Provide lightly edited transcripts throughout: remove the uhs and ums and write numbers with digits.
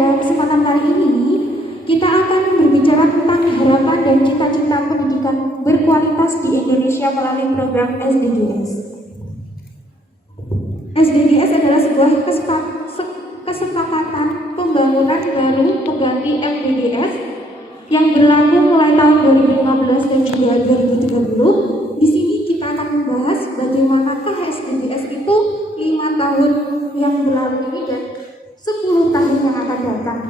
pada kesempatan kali ini, kita akan berbicara tentang harapan dan cita-cita pendidikan berkualitas di Indonesia melalui program SDGs. SDGs adalah sebuah kesepakatan pembangunan baru pengganti MDGs yang berlaku mulai tahun 2015 dan juga 2030. Di sini kita akan membahas bagaimanakah SDGs itu 5 tahun yang berlalu ini dan 10 tahun yang akan datang.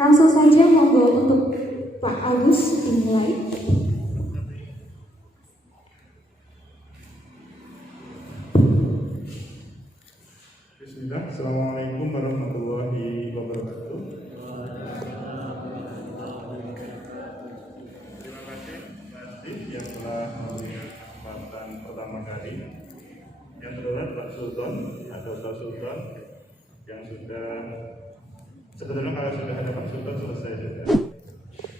Langsung saja monggo untuk Pak Agus dimulai. Bismillah, Assalamualaikum warahmatullahi wabarakatuh. Terima kasih Mas Dik yang telah memberikan kesempatan pertama kali. Yang terhormat Pak Sultan atau Pak Sultan yang sudah sebetulnya kalau sudah ada Pak Sultan selesai sudah.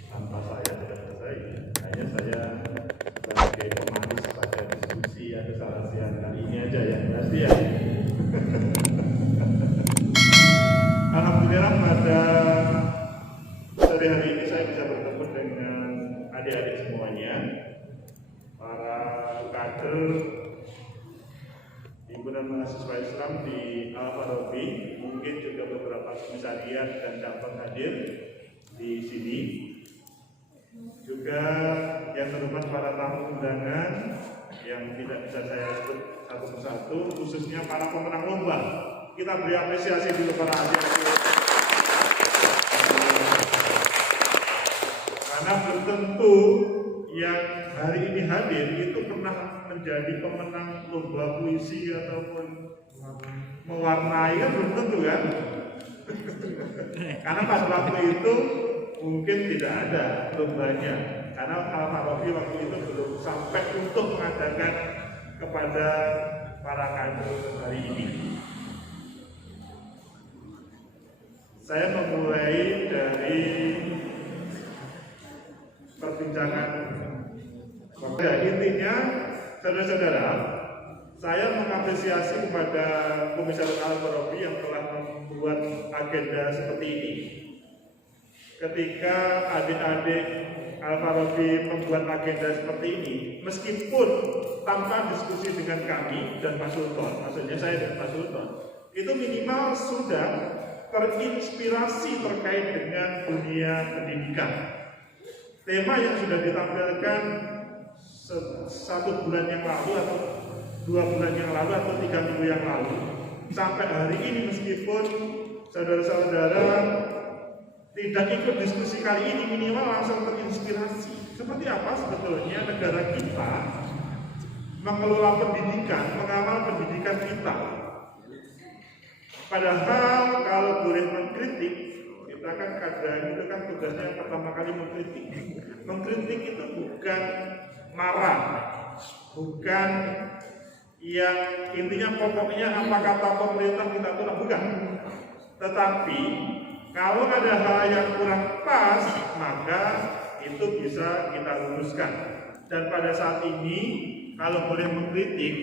Tanpa saya sudah selesai. Hanya saya sebagai pemanis pada diskusi atau salah kali ini aja ya, pasti ya. Alhamdulillah pada sore hari ini saya bisa bertemu dengan adik-adik semuanya, para kader himpunan mahasiswa Islam di Al-Farabi, mungkin juga beberapa komisariat dan cabang hadir di sini. Juga yang terhormat para tamu undangan yang tidak bisa saya sebut satu persatu, khususnya para pemenang lomba. Kita beri apresiasi dulu para adik-adik. Karena belum tentu yang hari ini hadir itu pernah menjadi pemenang lomba puisi ataupun mewarnai, kan belum tentu kan? Karena pada waktu itu mungkin tidak ada lombanya, karena Al-Farabi waktu itu belum sampai untuk mengadakan kepada para kader hari ini. Saya memulai dari perbincangan. Ya, intinya, saudara-saudara, saya mengapresiasi kepada Komisaris Al-Farabi yang telah membuat agenda seperti ini. Ketika adik-adik Al-Farabi membuat agenda seperti ini, meskipun tanpa diskusi dengan kami dan Pak Sultan, maksudnya saya dan Pak Sultan, itu minimal sudah terinspirasi terkait dengan dunia pendidikan. Tema yang sudah ditampilkan 1 bulan yang lalu atau 2 bulan yang lalu atau 3 minggu yang lalu sampai hari ini, meskipun saudara-saudara tidak ikut diskusi kali ini, minimal langsung terinspirasi. Seperti apa sebetulnya negara kita mengelola pendidikan, mengawal pendidikan kita. Padahal kalau boleh mengkritik, kita kan kadang itu kan tugasnya yang pertama kali mengkritik. Mengkritik itu bukan marah, bukan yang intinya pokoknya apa kata pemerintah kita tolak, bukan. Tetapi kalau ada hal yang kurang pas, maka itu bisa kita luruskan. Dan pada saat ini, kalau boleh mengkritik,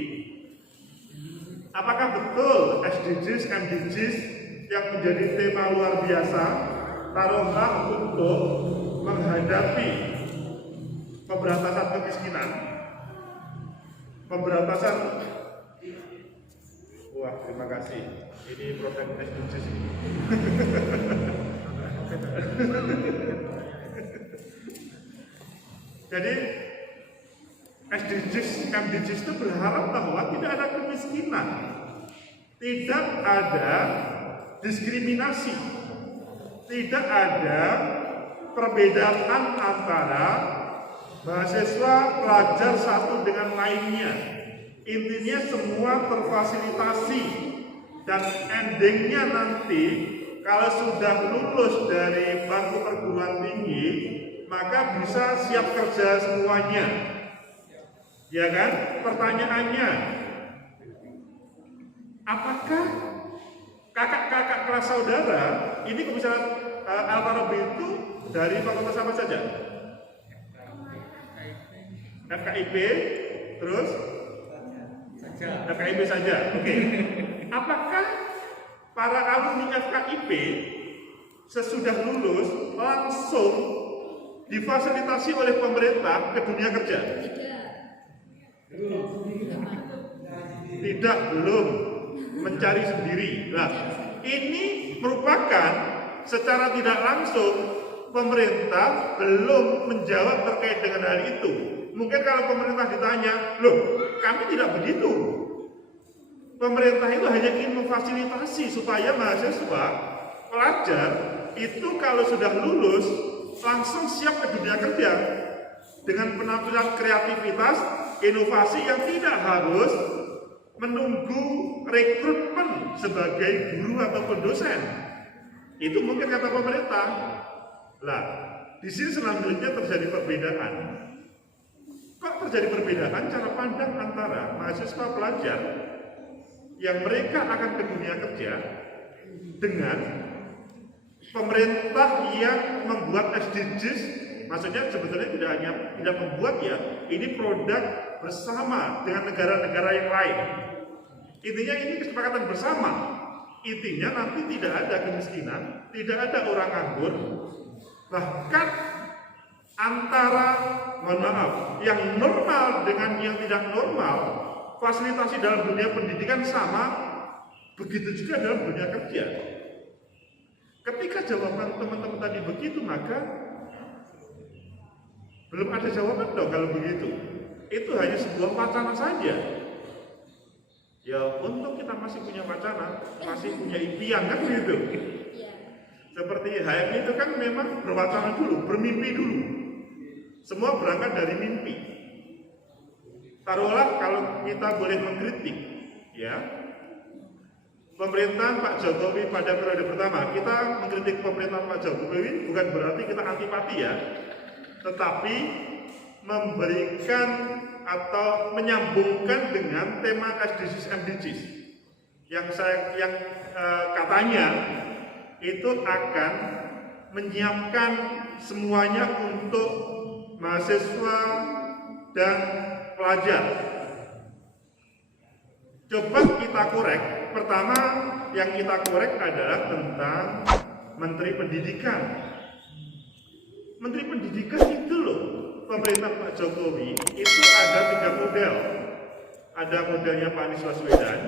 apakah betul SDGs, MDGs yang menjadi tema luar biasa, taruhlah untuk menghadapi pemberantasan kemiskinan, pemberantasan, wah terima kasih, ini program SDGs ini. Jadi SDGs, MDGs itu berharap bahwa tidak ada kemiskinan, tidak ada diskriminasi, tidak ada perbedaan antara mahasiswa pelajar satu dengan lainnya. Intinya semua terfasilitasi dan endingnya nanti kalau sudah lulus dari bangku perguruan tinggi maka bisa siap kerja semuanya. Ya kan? Pertanyaannya, apakah kakak-kakak kelas saudara ini komisaris Al-Farabi itu dari fakultas apa saja? FKIP, terus FKIP saja. Oke. Apakah para alumni FKIP sesudah lulus langsung difasilitasi oleh pemerintah ke dunia kerja? Tidak, belum. Mencari sendiri. Nah, ini merupakan secara tidak langsung pemerintah belum menjawab terkait dengan hal itu. Mungkin kalau pemerintah ditanya, loh, kami tidak begitu. Pemerintah itu hanya ingin memfasilitasi supaya mahasiswa, pelajar itu kalau sudah lulus langsung siap ke dunia kerja dengan penampilan kreativitas, inovasi yang tidak harus menunggu rekrutmen sebagai guru ataupun dosen. Itu mungkin kata pemerintah. Lah, di sini selanjutnya terjadi perbedaan. Kok terjadi perbedaan cara pandang antara mahasiswa pelajar yang mereka akan ke dunia kerja dengan pemerintah yang membuat SDGs? Maksudnya sebetulnya tidak membuat ya, ini produk bersama dengan negara-negara yang lain. Intinya ini kesepakatan bersama. Intinya nanti tidak ada kemiskinan, tidak ada orang nganggur. Bahkan antara, mohon maaf, yang normal dengan yang tidak normal, fasilitasi dalam dunia pendidikan sama, begitu juga dalam dunia kerja. Ketika jawaban teman-teman tadi begitu, maka belum ada jawaban dong kalau begitu. Itu hanya sebuah wacana saja. Ya untung kita masih punya wacana, masih punya impian kan begitu. Seperti HM itu kan memang berwacana dulu, bermimpi dulu. Semua berangkat dari mimpi. Taruhlah kalau kita boleh mengkritik, ya. Pemerintahan Pak Jokowi pada periode pertama, kita mengkritik pemerintahan Pak Jokowi bukan berarti kita antipati ya, tetapi memberikan atau menyambungkan dengan tema SDGs MDGs yang katanya itu akan menyiapkan semuanya untuk mahasiswa dan pelajar. Coba kita korek. Pertama yang kita korek adalah tentang Menteri Pendidikan. Menteri Pendidikan itu loh, pemerintah Pak Jokowi itu ada 3 model. Ada modelnya Pak Anies Baswedan,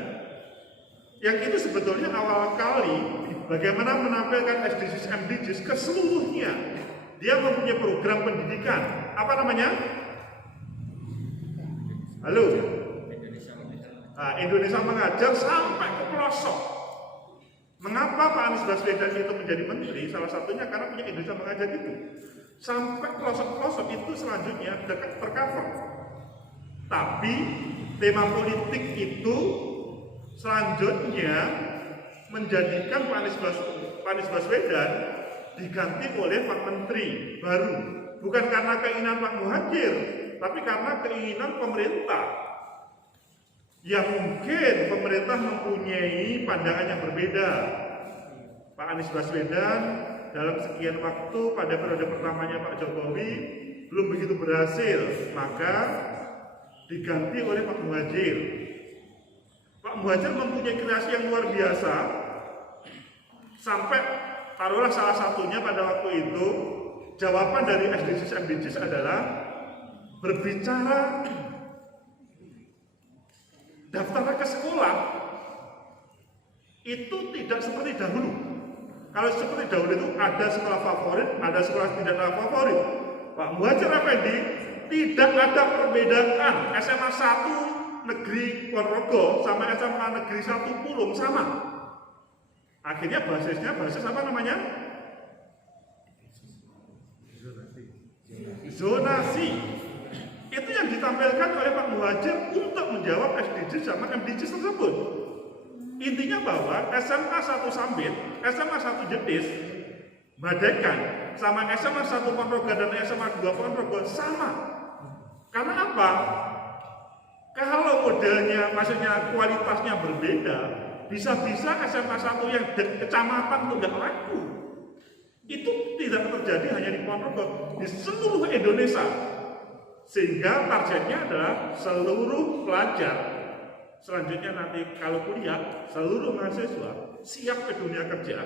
yang itu sebetulnya awal kali bagaimana menampilkan SDGs MDGs ke seluruhnya. Dia mempunyai program pendidikan. Apa namanya? Halo? Indonesia Mengajar sampai ke pelosok. Mengapa Pak Anies Baswedan itu menjadi menteri? Salah satunya karena punya Indonesia Mengajar itu. Sampai pelosok-pelosok itu selanjutnya dekat tercover. Tapi tema politik itu selanjutnya menjadikan Pak Anies Baswedan diganti oleh Pak Menteri baru. Bukan karena keinginan Pak Muhadjir, tapi karena keinginan pemerintah. Yang mungkin pemerintah mempunyai pandangan yang berbeda. Pak Anies Baswedan dalam sekian waktu pada periode pertamanya Pak Jokowi belum begitu berhasil, maka diganti oleh Pak Muhadjir. Pak Muhadjir mempunyai kreasi yang luar biasa, sampai taruhlah salah satunya pada waktu itu jawaban dari SDGs MDGs adalah berbicara daftar ke sekolah itu tidak seperti dahulu. Kalau seperti dahulu itu ada sekolah favorit, ada sekolah tidak favorit. Pak Muhadjir Effendi tidak ada perbedaan SMA 1 Negeri Ponorogo sama SMA Negeri 1 Pulung sama. Akhirnya basisnya basis apa namanya? Zonasi. Itu yang ditampilkan oleh Pak Muhadjir untuk menjawab SDGs sama MDGs tersebut. Intinya bahwa SMA 1 Sambit, SMA 1 Jetis, Badekan, sama SMA 1 Ponorogo dan SMA 2 Ponorogo sama. Karena apa? Kalau modelnya, maksudnya kualitasnya berbeda, bisa-bisa SMA 1 yang kecamatan itu nggak laku. Itu tidak terjadi hanya di Ponorogo, di seluruh Indonesia. Sehingga targetnya adalah seluruh pelajar. Selanjutnya nanti kalau kuliah, seluruh mahasiswa siap ke dunia kerja.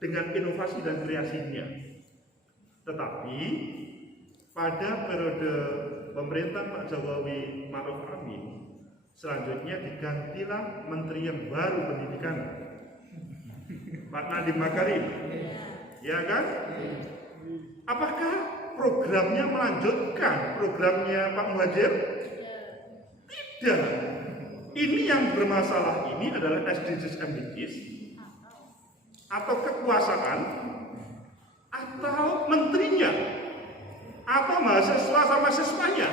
dengan inovasi dan kreasinya. Tetapi pada periode pemerintah Pak Jokowi Ma'ruf Amin, selanjutnya digantilah menteri yang baru pendidikan, Pak Nadiem Makarim, ya kan? Apakah programnya melanjutkan programnya Pak Muhadjir? Tidak. Ini yang bermasalah ini adalah SDGs MDGs atau kekuasaan atau menterinya atau mahasiswa sama siswanya.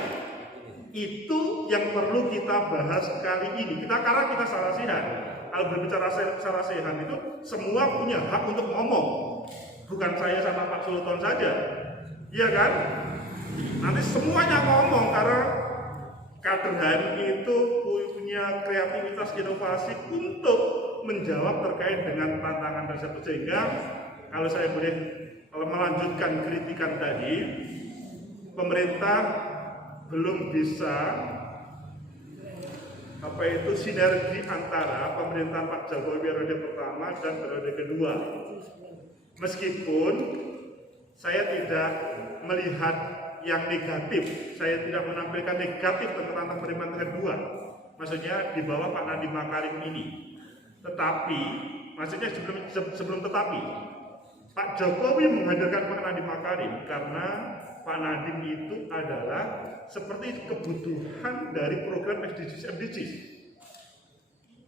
Itu yang perlu kita bahas kali ini. Karena kita salah sehat. Kalau berbicara secara sehat itu semua punya hak untuk ngomong. Bukan saya sama Pak Sultan saja. Iya kan? Nanti semuanya ngomong karena kader HMI itu punya kreativitas inovasi untuk menjawab terkait dengan tantangan tersebut. Sehingga kalau saya boleh melanjutkan kritikan tadi, pemerintah belum bisa sinergi antara pemerintahan Pak Jokowi periode pertama dan periode kedua. Meskipun saya tidak melihat yang negatif, saya tidak menampilkan negatif tentang pemerintahan kedua, maksudnya di bawah Pak Nadiem Makarim ini. Tetapi, maksudnya sebelum tetapi, Pak Jokowi menghadirkan Pak Nadiem Makarim karena Pak Nadiem itu adalah seperti kebutuhan dari program SDGs,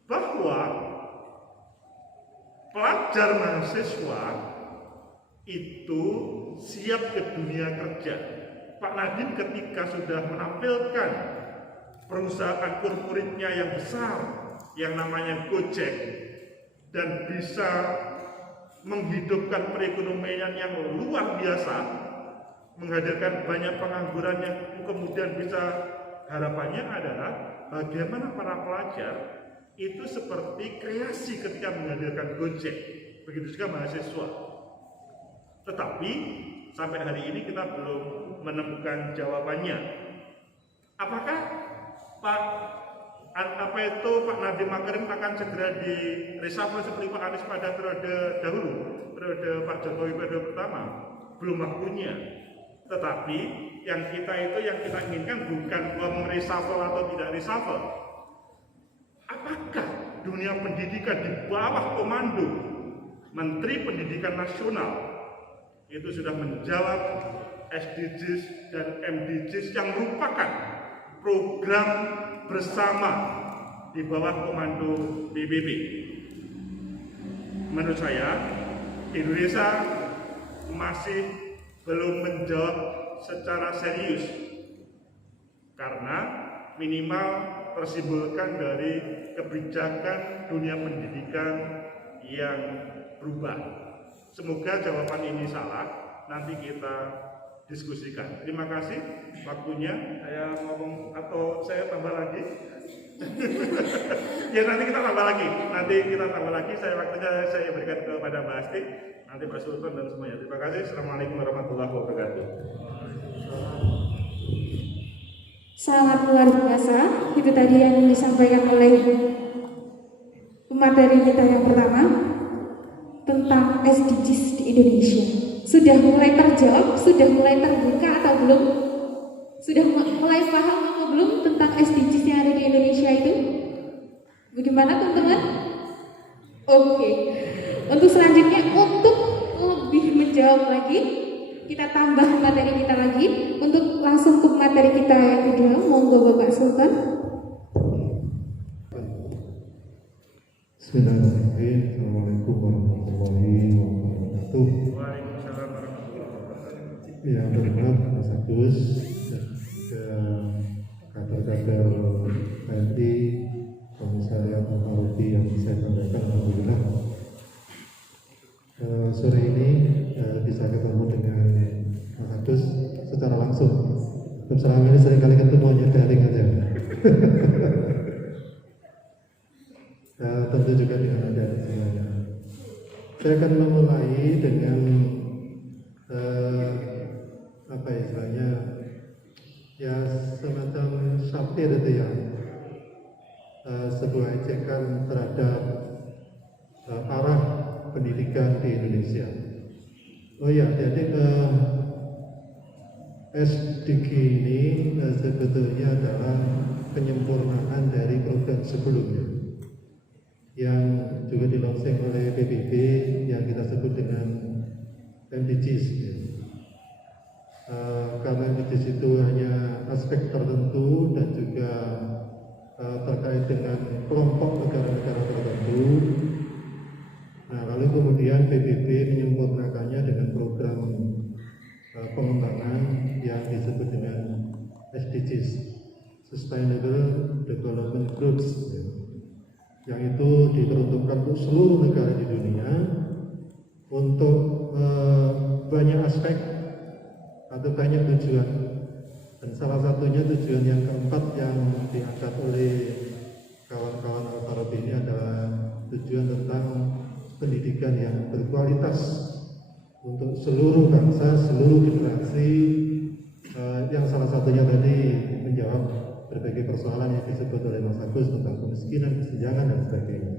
bahwa pelajar mahasiswa itu siap ke dunia kerja. Pak Nadiem ketika sudah menampilkan perusahaan korporatnya yang besar, yang namanya Gojek, dan bisa menghidupkan perekonomian yang luar biasa, menghadirkan banyak pengangguran yang kemudian bisa, harapannya adalah bagaimana para pelajar itu seperti kreasi ketika menghadirkan Gojek, begitu juga mahasiswa. Tetapi sampai hari ini kita belum menemukan jawabannya. Apakah Pak Nadiem Makarim akan segera di reshuffle seperti Pak Anies pada periode dahulu, periode Pak Jokowi periode pertama? Belum waktunya. Tetapi yang kita inginkan bukan reshuffle atau tidak reshuffle. Apakah dunia pendidikan di bawah komando Menteri Pendidikan Nasional itu sudah menjawab SDGs dan MDGs yang merupakan program bersama di bawah komando PBB? Menurut saya, Indonesia masih belum menjawab secara serius karena minimal tersimbolkan dari kebijakan dunia pendidikan yang berubah. Semoga jawaban ini salah, nanti kita diskusikan. Terima kasih waktunya. Saya ngomong atau saya tambah lagi? Ya nanti kita tambah lagi. Waktunya saya berikan kepada Mbak Asti, nanti Pak Sultan dan semuanya. Terima kasih. Assalamualaikum warahmatullahi wabarakatuh. Sangat luar biasa. Itu tadi yang disampaikan oleh pemateri kita yang pertama tentang SDGs di Indonesia. Sudah mulai terjawab, sudah mulai terbuka atau belum? Sudah mulai paham atau belum tentang SDGs yang ada di Indonesia itu? Bagaimana teman-teman? Oke. Untuk selanjutnya, untuk lebih menjawab lagi, kita tambah materi kita lagi. Untuk langsung ke materi kita yang kedua, monggo Bapak Sultan. Bismillahirrahmanirrahim. Assalamualaikum warahmatullahi wabarakatuh. Waalaikumsalam warahmatullahi wabarakatuh. Ya, benar Mas Agus dan juga kader-kader TNI, Komisariat Al-Marufi yang saya sampaikan, alhamdulillah. Sore ini bisa ketemu dengan Mas Agus secara langsung. Selama ini seringkali ketemu hanya daring aja. Tentu juga dengan ada saya akan memulai dengan semacam saftir itu ya, sebuah ejekan terhadap arah pendidikan di Indonesia. Oh ya, jadi SDG ini sebetulnya adalah penyempurnaan dari program sebelumnya yang juga di-launching oleh PBB yang kita sebut dengan MDGs. Karena MDGs itu hanya aspek tertentu dan juga terkait dengan kelompok negara-negara tertentu. Nah, lalu kemudian PBB menyempurnakannya dengan program pengembangan yang disebut dengan SDGs, Sustainable Development Goals, yang itu diperuntukkan untuk seluruh negara di dunia untuk banyak aspek atau banyak tujuan. Dan salah satunya tujuan yang keempat yang diangkat oleh kawan-kawan Al-Farabi ini adalah tujuan tentang pendidikan yang berkualitas untuk seluruh bangsa, seluruh generasi, yang salah satunya tadi menjawab berbagai persoalan yang disebut oleh Mas Agus tentang kemiskinan, kesenjangan, dan sebagainya.